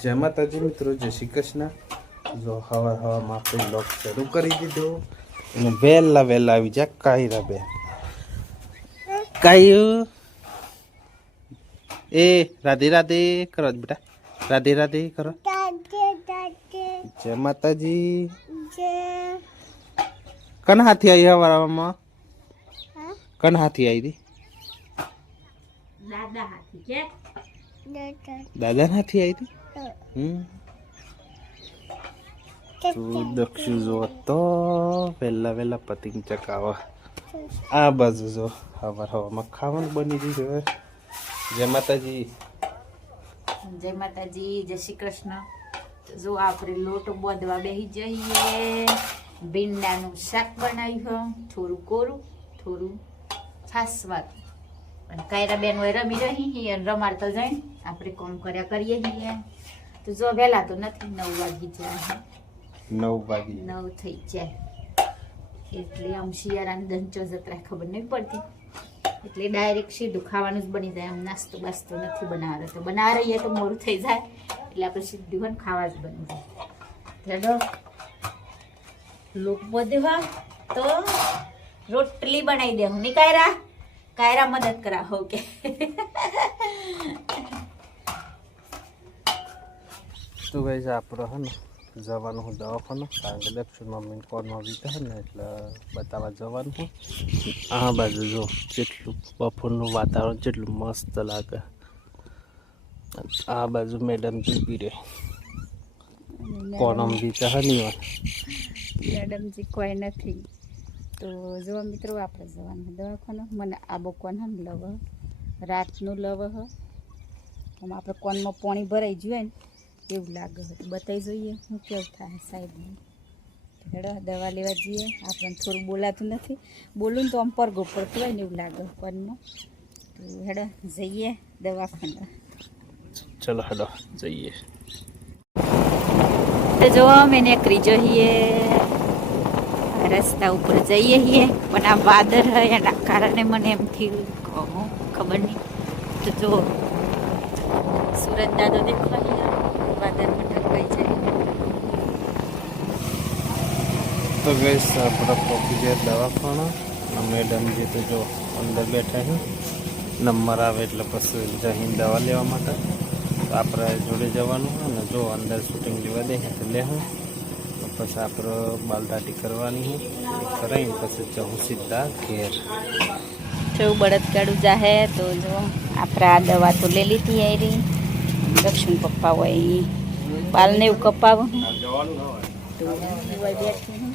જય માતાજી મિત્રો, જય શ્રી કૃષ્ણ। જો હવામાં આપણે બ્લોગ શરૂ કરી દીધો અને વહેલા આવી જા કાયરા બે કાયું એ રાધે રાધે કરો બેટા, રાધે રાધે કરો। જય માતાજી। કન હાથી આવી હવામાં? કન હાથી આવી? દાદા હાથી કે દાદા હાથી આવી? દક્ષુ જો તો વહેલા પતિંગ ચકાવા આ બાજુ જો હવામાં ખાવાનું બની ગયું છે। જય માતાજી। જય માતાજી, જય શ્રી કૃષ્ણ। જો આપણે લોટ બોધવા બેસી જઈએ। ભીંડાનું શાક બનાવ્યું, થોડું કોરું થોડું છાસવાત। અને કાયરા બેન હોય રમી રહી અને રમાડતો જઈને આપણે કોમ કર્યા કરીએ છીએ। તો જો વહેલા તો નથી, 9 વાગી જાય, 9 થઈ જાય એટલે આમ શિયાળાની દંચો જત્રા ખબર નહીં પડતી એટલે ડાયરેક્ટ સીધું ખાવાનું જ બની જાય। આમ નાસ્તો બાસ્તો નથી બનાવવાનો, તો બનાવી રહીએ તો મોડું થઈ જાય એટલે આપણે સીધું હોય ખાવા જ બની જાય। લોટ બધવા તો રોટલી બનાવી દે હું નહીં કાયરા કાયરા મદદ કરા હો કે તો ગાઈસ આપણો હે ને જવાનું હું દવાખાનું, કારણ કે દક્ષિણ મમ્મીને કોનમાં વીતે હે ને એટલે બતાવવા જવાનું હું। આ બાજુ જો જેટલું બપોરનું વાતાવરણ જેટલું મસ્ત લાગે। આ બાજુ મેડમ જીપી રે કોનમ વીતે હે નહીં મેડમજી કોઈ નથી। તો જો મિત્રો આપણે જવાનું દવાખાનું। મને આબો કોન હમ લવ રાતનું લવ હ આમ આપણે કોનમાં પાણી ભરાઈ જોઈએ ને એવું લાગે તો બતાવી જોઈએ શું કેવું થાય સાહેબને। હેડો દવા લેવા જઈએ। આપણને થોડું બોલાતું નથી, બોલું ને તો આમ પરગો પડતું હોય ને એવું લાગે કોનમાં। તો હેડો જઈએ દવાખાને। ચલો હેડો જઈએ। તો જો અમે નીકળી જઈએ રસ્તા ઉપર જઈએ છીએ, પણ આ વાદળ હોય એના કારણે મને એમ થયું ખબર નહીં। તો જો સુરત દાદો દેખો વાદળમાં ઢંકાઈ જાય। તો ગઈશ આપણે પહોંચી ગયા દવાખાના। મેડમજી તો જો અંદર બેઠા છે, નંબર આવે એટલે પછી જઈને દવા લેવા માટે આપણે જોડે જવાનું હોય ને। જો અંદર શૂટિંગ લેવા દે તો લે હું પછી આપણે બાલદાટી કરવાની છે, કરાવીને પછી જવું સીધા ઘેર। જો બળદગાડું જાહે તો જો આપણે આ દવા તો લઈ લીધી આવી। દક્ષિણ પપ્પા હોય બાલને એવું કપાવું તો બેઠી હું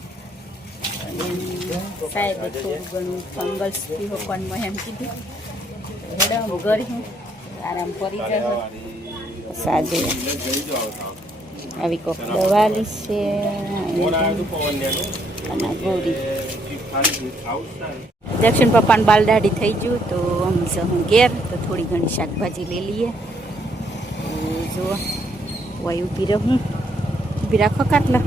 સાહેબે થોડું ઘણું ફંગલ્સ પીવો કોનમાં એમ કીધું હેડો હું ગળી હું આરામ કરી જાય સાજે આવી કોક દવા લીશે અને ગોળી। દક્ષિણ પપ્પાને બાલ દાઢી થઈ ગયું તો આમ હું ઘેર તો થોડી ઘણી શાકભાજી લઈ લઈએ। જો વહી ઊભી રહું, ઊભી રાખો કાટલા।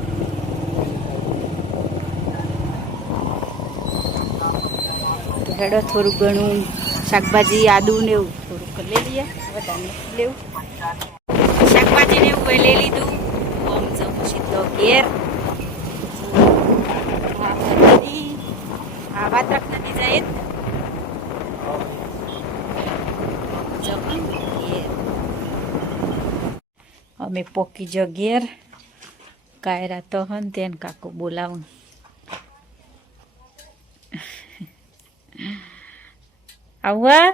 તો હેડો થોડું ઘણું શાકભાજી આદુ ને એવું થોડુંક લઈ લઈએ, વધારે લેવું શાકભાજી ને એવું લઈ લીધું। આમ જવું સીધો ઘેર। આ વાત રાખ નથી જાય અમે પોકી જો ઘેર। કાયરા તો હન તેને કાકુ બોલાવું આવવા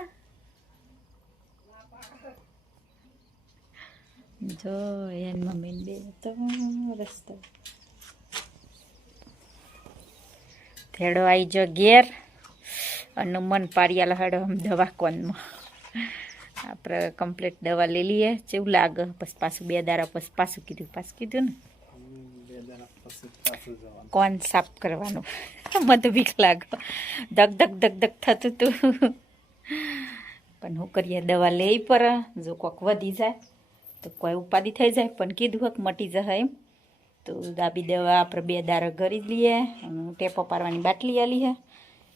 જો એન મમ્મી બે તો રસ્તો થેડો આવી જો ઘેર અને મન પારિયાલ હડો દવા કોનમાં આપણે કમ્પ્લીટ દવા લઈ લઈએ। કેવું લાગે પછી પાછું 2 દાડા પછી પાછું કીધું ને કોણ સાફ કરવાનું મને બીક લાગે, ધક ધક થતું હતું પણ શું કરીએ દવા લઈ પર જો કોક વધી જાય તો કોઈ ઉપાધિ થઈ જાય, પણ કીધું હક મટી જાય એમ તો દાબી દવા આપણે 2 દાડા કરી લઈએ। ટેપો પારવાની બાટલી આલી હે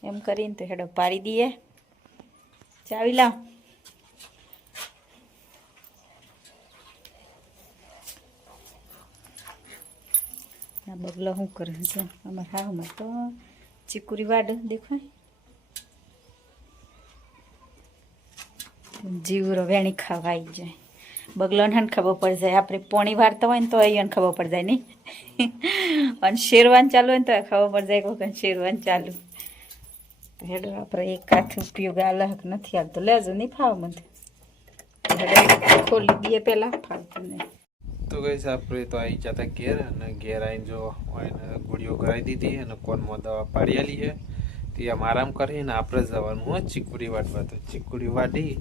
એમ કરીને તો હેડો પારી દઈએ। ચાવી લાવ આ બગલો શું કરે છે અમારે હાવમાં તો ચીકુરી વાડ દેખાય જીવરો વેણી ખાવા આવી જાય બગલોને ખબર પડી જાય આપણે પોણી વારતા હોય ને તો અહીંયા ખબર પડી જાય નહીં અને શેરવાન ચાલુ હોય ને તો ખબર પડી જાય કે શેરવાન ચાલુ હેડો આપણે એક હાથ ઉપયોગ અલગ નથી આવતો લેજો નહીં ફાવ મને ખોલી દઈએ પહેલાં ફાવતું નહીં તો ગઈ આપણે તો આવી જતા ઘેર અને ઘેર આવીને જો એને ગુડીઓ કરાવી દીધી અને કોનમાં દવા પાડી આલી છે તે આમ આરામ કરીને આપણે જવાનું હોય ચીકુડી વાટવા તો ચીકુડી વાટી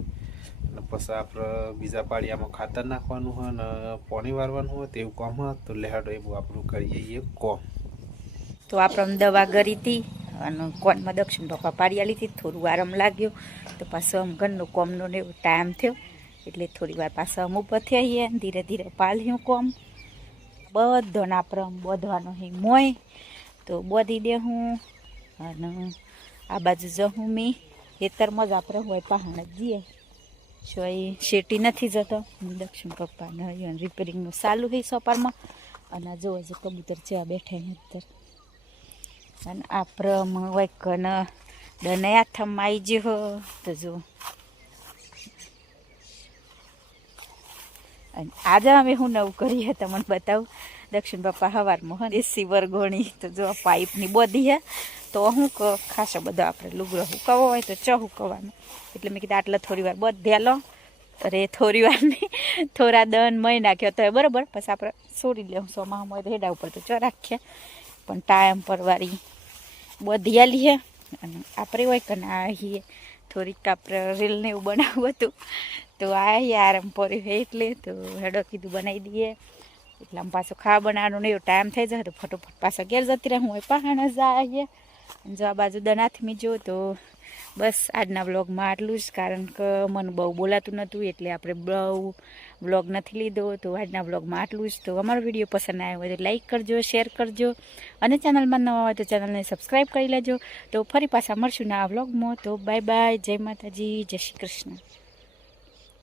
અને પછી આપણે બીજા પાડિયામાં ખાતર નાખવાનું હોય અને પાણી વારવાનું હોય તેવું કામ હોય તો લેહાડો એવું આપણું કરીએ કોમ તો આપણે દવા કરી હતી અને કોનમાં દક્ષિણ પપ્પા પાડી આલી હતી થોડું આરામ લાગ્યો તો પાછું આમ ઘરનું કોમનો ને એવો ટાઈમ થયો એટલે થોડી વાર પાછું આમ ઉપર થઈએ ધીરે ધીરે પાલ્યું કોમ બધોને આપણે બોધવાનો હે મોય તો બોધી દે હું અને આ બાજુ જહું મી ખેતરમાં જ આપણે હોય પહાણ જ જઈએ જો એ શેટી નથી જતો દક્ષિણ પપ્પાને રિપેરિંગનું ચાલુ હોય સોપારમાં અને જો જે કબૂતર છે આ બેઠા અંદર અને આપણે હોય કને દને હાથમાં આવી ગયો તો જો અને આજે અમે હું નવું કરીએ તમને બતાવું દક્ષિણ પપ્પા સવારમાં દેશી વરગોણી તો જો પાઇપની બોધી હે તો હું ખાસો બધો આપણે લુગડો હુકવો હોય તો ચ હુકવાનો એટલે મેં કીધું આટલા થોડી વાર બધે લો અરે થોડી વાર નહીં થોડા દન મહી નાખ્યો તો બરાબર પછી આપણે છોડી લેવું સોમાં રેડા ઉપર તો ચ રાખીએ પણ ટાઈમ પર વાળી બધી આલી હે અને આપણે હોય કે ના આવીએ થોડીક આપણે રીલને એવું બનાવવું હતું તો આવીએ આરામ પડ્યો એટલે તો હેડો કીધું બનાવી દઈએ એટલે આમ પાછું ખાવા બનાવવાનું ને એવો ટાઈમ થઈ જાય તો ફટોફટ પાછા ઘેર જતી રહે હું હોય પહાણ જ આવીએ જો આ બાજુ દનાથમી જો તો બસ આજના બ્લોગમાં આટલું જ કારણ કે મને બહુ બોલાતું નહોતું એટલે આપણે બહુ બ્લોગ નથી લીધો તો આજના બ્લોગમાં આટલું જ તો અમારો વિડીયો પસંદ આવ્યો હોય તો લાઈક કરજો શેર કરજો અને ચેનલમાં નવા હોય તો ચેનલને સબસ્ક્રાઈબ કરી લેજો તો ફરી પાછા મળશું નવા બ્લોગમાં તો બાય બાય જય માતાજી જય શ્રી કૃષ્ણ